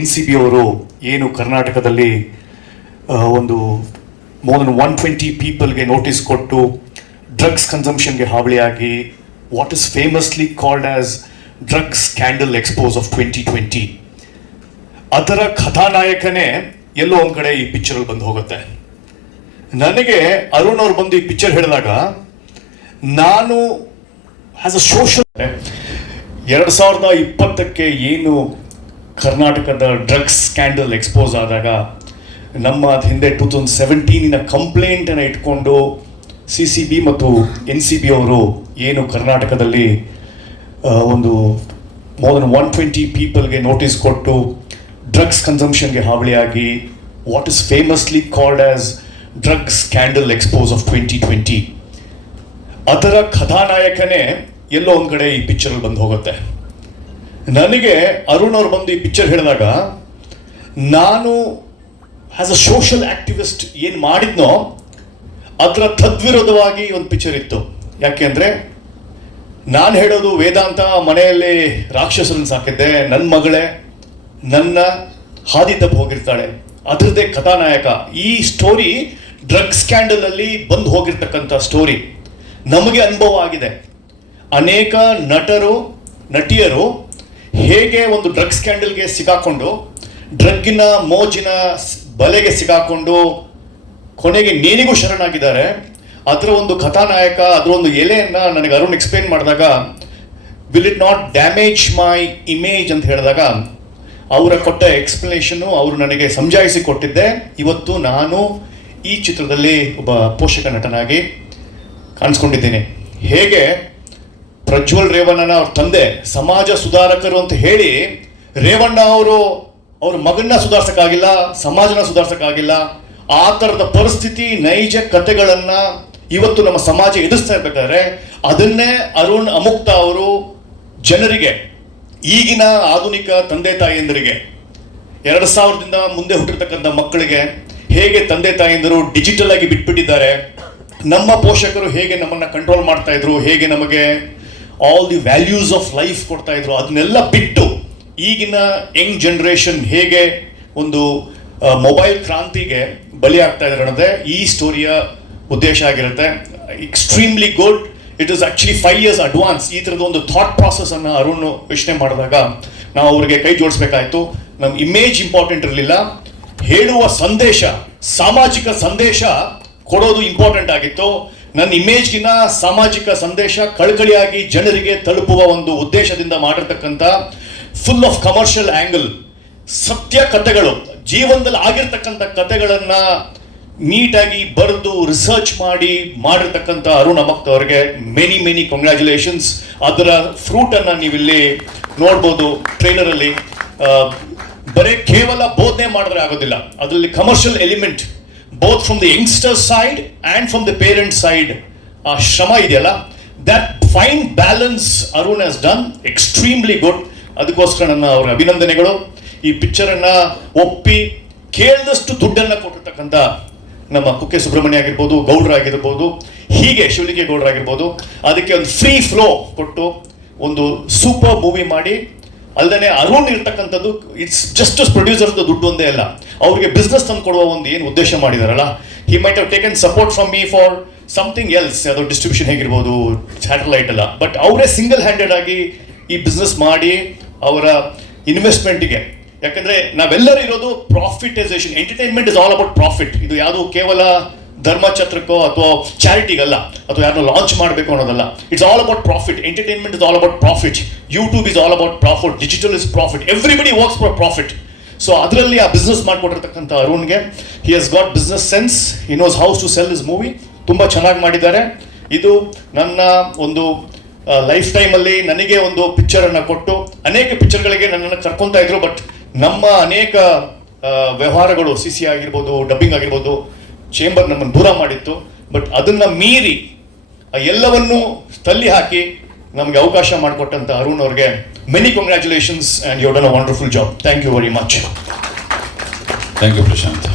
NCB ಅವರು ಏನು ಕರ್ನಾಟಕದಲ್ಲಿ ಒಂದು ಮೋರ್ ದನ್ 120 ಪೀಪಲ್ಗೆ ನೋಟಿಸ್ ಕೊಟ್ಟು ಡ್ರಗ್ಸ್ ಕನ್ಸಂಪ್ಷನ್ಗೆ ಹಾವಳಿಯಾಗಿ what is famously called as drugs scandal expose of 2020 ಅದರ ಕಥಾನಾಯಕನೇ ಎಲ್ಲೋ ಒಂದು ಕಡೆ ಈ ಪಿಕ್ಚರಲ್ಲಿ ಬಂದು ಹೋಗುತ್ತೆ. ನನಗೆ ಅರುಣ್ ಅವ್ರು ಬಂದು ಈ ಪಿಕ್ಚರ್ ಹೇಳಿದಾಗ ನಾನು ಆಸ್ ಅ ಸೋಷಲ್ 2020ಕ್ಕೆ ಏನು ಕರ್ನಾಟಕದ ಡ್ರಗ್ಸ್ ಸ್ಕ್ಯಾಂಡಲ್ ಎಕ್ಸ್ಪೋಸ್ ಆದಾಗ ನಮ್ಮ ಹಿಂದೆ 2017 ಕಂಪ್ಲೇಂಟನ್ನು ಇಟ್ಕೊಂಡು CCB ಮತ್ತು NCB ಅವರು ಏನು ಕರ್ನಾಟಕದಲ್ಲಿ ಒಂದು ಮೋರ್ ದನ್ 120 ಪೀಪಲ್ಗೆ ನೋಟಿಸ್ ಕೊಟ್ಟು ಡ್ರಗ್ಸ್ ಕನ್ಸಂಪ್ಷನ್ಗೆ ಹಾವಳಿಯಾಗಿ what is famously called as drugs scandal expose of 2020 ಅದರ ಕಥಾನಾಯಕನೇ ಎಲ್ಲೋ ಒಂದು ಕಡೆ ಈ ಪಿಕ್ಚರಲ್ಲಿ ಬಂದು ಹೋಗುತ್ತೆ. ನನಗೆ ಅರುಣ್ ಅವ್ರು ಬಂದು ಈ ಪಿಕ್ಚರ್ ಹೇಳಿದಾಗ ನಾನು ಆಸ್ ಅ ಸೋಷಲ್ ಆಕ್ಟಿವಿಸ್ಟ್ ಏನು ಮಾಡಿದ್ನೋ ಅದರ ತದ್ವಿರೋಧವಾಗಿ ಒಂದು ಪಿಕ್ಚರ್ ಇತ್ತು. ಯಾಕೆಂದರೆ ನಾನು ಹೇಳೋದು ವೇದಾಂತ ಮನೆಯಲ್ಲಿ ರಾಕ್ಷಸರನ್ನು ಸಾಕಿದ್ದೆ, ನನ್ನ ಮಗಳೇ ನನ್ನ ಹಾದಿ ತಪ್ಪು ಹೋಗಿರ್ತಾಳೆ, ಅದರದ್ದೇ ಕಥಾನಾಯಕ. ಈ ಸ್ಟೋರಿ ಡ್ರಗ್ಸ್ ಸ್ಕ್ಯಾಂಡಲಲ್ಲಿ ಬಂದು ಹೋಗಿರ್ತಕ್ಕಂಥ ಸ್ಟೋರಿ ನಮಗೆ ಅನುಭವ ಆಗಿದೆ. ಅನೇಕ ನಟರು ನಟಿಯರು ಹೇಗೆ ಒಂದು ಡ್ರಗ್ಸ್ ಸ್ಕ್ಯಾಂಡಲ್ಗೆ ಸಿಗಾಕೊಂಡು ಡ್ರಗ್ಗಿನ ಮೋಜಿನ ಬಲೆಗೆ ಸಿಗಾಕೊಂಡು ಕೊನೆಗೆ ನೇನಿಗೂ ಶರಣಾಗಿದ್ದಾರೆ. ಅದರ ಒಂದು ಕಥಾನಾಯಕ, ಅದರ ಒಂದು ಎಲೆಯನ್ನು ನನಗೆ ಅರುಣ್ ಎಕ್ಸ್ಪ್ಲೇನ್ ಮಾಡಿದಾಗ will it not damage my image ಅಂತ ಹೇಳಿದಾಗ ಅವರ ಕೊಟ್ಟ ಎಕ್ಸ್ಪ್ಲನೇಷನ್ನು ಅವರು ನನಗೆ ಸಮಜಾಯಿಸಿ ಕೊಟ್ಟಿದ್ದೆ. ಇವತ್ತು ನಾನು ಈ ಚಿತ್ರದಲ್ಲಿ ಒಬ್ಬ ಪೋಷಕ ನಟನಾಗಿ ಕಾಣಿಸ್ಕೊಂಡಿದ್ದೀನಿ. ಹೇಗೆ ಪ್ರಜ್ವಲ್ ರೇವಣ್ಣನ ಅವ್ರ ತಂದೆ ಸಮಾಜ ಸುಧಾರಕರು ಅಂತ ಹೇಳಿ ರೇವಣ್ಣ ಅವರು ಅವ್ರ ಮಗನ್ನ ಸುಧಾರಿಸೋಕ್ಕಾಗಿಲ್ಲ, ಸಮಾಜನ ಸುಧಾರಿಸೋಕ್ಕಾಗಿಲ್ಲ. ಆ ಥರದ ಪರಿಸ್ಥಿತಿ ನೈಜ ಕಥೆಗಳನ್ನು ಇವತ್ತು ನಮ್ಮ ಸಮಾಜ ಎದುರಿಸ್ತಾ ಇರ್ಬೇಕಾದ್ರೆ ಅದನ್ನೇ ಅರುಣ್ ಅಮುಕ್ತ ಅವರು ಜನರಿಗೆ, ಈಗಿನ ಆಧುನಿಕ ತಂದೆ ತಾಯಿಯಂದರಿಗೆ, 2000ದಿಂದ ಮುಂದೆ ಹುಟ್ಟಿರ್ತಕ್ಕಂಥ ಮಕ್ಕಳಿಗೆ ಹೇಗೆ ತಂದೆ ತಾಯಿಯಂದರು ಡಿಜಿಟಲ್ ಆಗಿ ಬಿಟ್ಬಿಟ್ಟಿದ್ದಾರೆ, ನಮ್ಮ ಪೋಷಕರು ಹೇಗೆ ನಮ್ಮನ್ನು ಕಂಟ್ರೋಲ್ ಮಾಡ್ತಾ ಇದ್ರು, ಹೇಗೆ ನಮಗೆ all the values of life ಕೊಡ್ತಾ ಇದ್ರು, ಅದನ್ನೆಲ್ಲ ಬಿಟ್ಟು ಈಗಿನ ಯಂಗ್ ಜನರೇಷನ್ ಹೇಗೆ ಒಂದು ಮೊಬೈಲ್ ಕ್ರಾಂತಿಗೆ ಬಲಿ ಆಗ್ತಾ ಇದ್ದಾರೆ ಅನ್ನೋದೇ ಈ ಸ್ಟೋರಿಯ ಉದ್ದೇಶ ಆಗಿರುತ್ತೆ. Extremely good. It is actually 5 years advance. ಈ ಥರದ ಒಂದು ಥಾಟ್ ಪ್ರಾಸೆಸ್ ಅನ್ನು ಅರುಣ್ ಯೋಚನೆ ಮಾಡಿದಾಗ ನಾವು ಅವರಿಗೆ ಕೈ ಜೋಡಿಸ್ಬೇಕಾಯ್ತು. ನಮ್ಮ ಇಮೇಜ್ ಇಂಪಾರ್ಟೆಂಟ್ ಇರಲಿಲ್ಲ, ಹೇಳುವ ಸಂದೇಶ, ಸಾಮಾಜಿಕ ಸಂದೇಶ ಕೊಡೋದು ಇಂಪಾರ್ಟೆಂಟ್ ಆಗಿತ್ತು. ನನ್ನ ಇಮೇಜ್ಗಿನ ಸಾಮಾಜಿಕ ಸಂದೇಶ ಕಳಕಳಿಯಾಗಿ ಜನರಿಗೆ ತಲುಪುವ ಒಂದು ಉದ್ದೇಶದಿಂದ ಮಾಡಿರ್ತಕ್ಕಂಥ ಫುಲ್ ಆಫ್ ಕಮರ್ಷಿಯಲ್ ಆಂಗಲ್ ಸತ್ಯ ಕಥೆಗಳು, ಜೀವನದಲ್ಲಿ ಆಗಿರ್ತಕ್ಕಂಥ ಕಥೆಗಳನ್ನು ನೀಟಾಗಿ ಬರೆದು ರಿಸರ್ಚ್ ಮಾಡಿರ್ತಕ್ಕಂಥ ಅರುಣ್ ಅಮಕ್ತ ಅವರಿಗೆ ಮೆನಿ ಕಂಗ್ರ್ಯಾಚುಲೇಷನ್ಸ್. ಅದರ ಫ್ರೂಟನ್ನು ನೀವಿಲ್ಲಿ ನೋಡ್ಬೋದು ಟ್ರೈಲರಲ್ಲಿ. ಬರೀ ಕೇವಲ ಬೋಧನೆ ಮಾಡಿದ್ರೆ ಆಗೋದಿಲ್ಲ, ಅದರಲ್ಲಿ commercial element both from the youngster side and from the parent side ಆ ಶ್ರಮ ಇದೆಯಲ್ಲ, that fine balance Arun has done extremely good. ಅದಕ್ಕೋಸ್ಕರ ನನ್ನ ಅವರ ಅಭಿನಂದನೆಗಳು. ಈ ಪಿಕ್ಚರನ್ನು ಒಪ್ಪಿ ಕೇಳಿದಷ್ಟು ದುಡ್ಡನ್ನು ಕೊಟ್ಟಿರ್ತಕ್ಕಂಥ ನಮ್ಮ ಕುಕ್ಕೆ ಸುಬ್ರಹ್ಮಣ್ಯ ಆಗಿರ್ಬೋದು, ಗೌಡ್ರಾಗಿರ್ಬೋದು, ಹೀಗೆ ಶಿವಲಿಂಗೇ ಗೌಡ್ರಾಗಿರ್ಬೋದು, ಅದಕ್ಕೆ ಒಂದು ಫ್ರೀ ಫ್ಲೋ ಕೊಟ್ಟು ಒಂದು ಸೂಪರ್ ಮೂವಿ ಮಾಡಿ, ಅಲ್ಲದೆ ಅರುಣ್ ಇರ್ತಕ್ಕಂಥದ್ದು ಇಟ್ಸ್ ಜಸ್ಟ್ ಪ್ರೊಡ್ಯೂಸರ್ದು ದುಡ್ಡು ಒಂದೇ ಅಲ್ಲ, ಅವ್ರಿಗೆ ಬಿಸ್ನೆಸ್ ತಂದು ಕೊಡುವ ಒಂದು ಏನು ಉದ್ದೇಶ ಮಾಡಿದಾರಲ್ಲ, he might have taken support from me for something else, ಅದು ಡಿಸ್ಟ್ರಿಬ್ಯೂಷನ್ ಹೇಗಿರ್ಬೋದು, ಸ್ಯಾಟಲೈಟ್ ಎಲ್ಲ. ಬಟ್ ಅವರೇ ಸಿಂಗಲ್ ಹ್ಯಾಂಡೆಡ್ ಆಗಿ ಈ ಬಿಸ್ನೆಸ್ ಮಾಡಿ ಅವರ ಇನ್ವೆಸ್ಟ್ಮೆಂಟ್ಗೆ, ಯಾಕಂದ್ರೆ ನಾವೆಲ್ಲರೂ ಇರೋದು profitization. Entertainment is all about profit. ಇದು ಯಾವುದು ಕೇವಲ ಧರ್ಮಛತ್ರಕ್ಕೋ ಅಥವಾ ಚಾರಿಟಿಗಲ್ಲ, ಅಥವಾ ಯಾರನ್ನೋ ಲಾಂಚ್ ಮಾಡಬೇಕು ಅನ್ನೋದಲ್ಲ. It's all about profit. Entertainment is all about profit. YouTube is all about profit. Digital is profit. Everybody works for profit. So ಅದರಲ್ಲಿ ಆ ಬಿಸ್ನೆಸ್ ಮಾಡಿಕೊಟ್ಟಿರ್ತಕ್ಕಂಥ ಅರುಣ್ಗೆ he has got business sense. He knows how to sell his movie. ತುಂಬ ಚೆನ್ನಾಗಿ ಮಾಡಿದ್ದಾರೆ. ಇದು ನನ್ನ ಒಂದು ಲೈಫ್ ಟೈಮಲ್ಲಿ ನನಗೆ ಒಂದು ಪಿಕ್ಚರನ್ನು ಕೊಟ್ಟು, ಅನೇಕ ಪಿಕ್ಚರ್ಗಳಿಗೆ ನನ್ನನ್ನು ಕರ್ಕೊತಾ ಇದ್ರು. ಬಟ್ ನಮ್ಮ ಅನೇಕ ವ್ಯವಹಾರಗಳು, CC ಆಗಿರ್ಬೋದು, ಡಬ್ಬಿಂಗ್ ಆಗಿರ್ಬೋದು, ಚೇಂಬರ್ ನಮ್ಮನ್ನು ದೂರ ಮಾಡಿತ್ತು. ಬಟ್ ಅದನ್ನು ಮೀರಿ ಎಲ್ಲವನ್ನೂ ತಳ್ಳಿ ಹಾಕಿ ನಮಗೆ ಅವಕಾಶ ಮಾಡಿಕೊಟ್ಟಂಥ ಅರುಣ್ ಅವ್ರಿಗೆ many congratulations and you done a wonderful job. Thank you very much. Thank you Prashant.